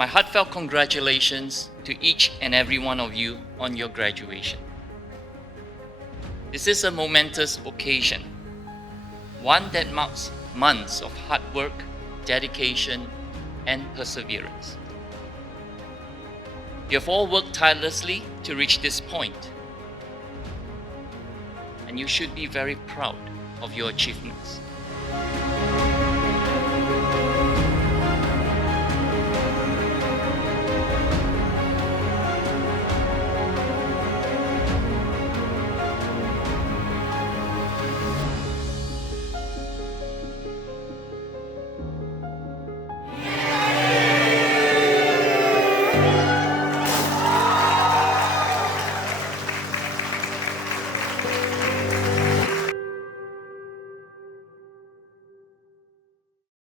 My heartfelt congratulations to each and every one of you on your graduation. This is a momentous occasion, one that marks months of hard work, dedication, and perseverance. You have all worked tirelessly to reach this point, and you should be very proud of your achievements.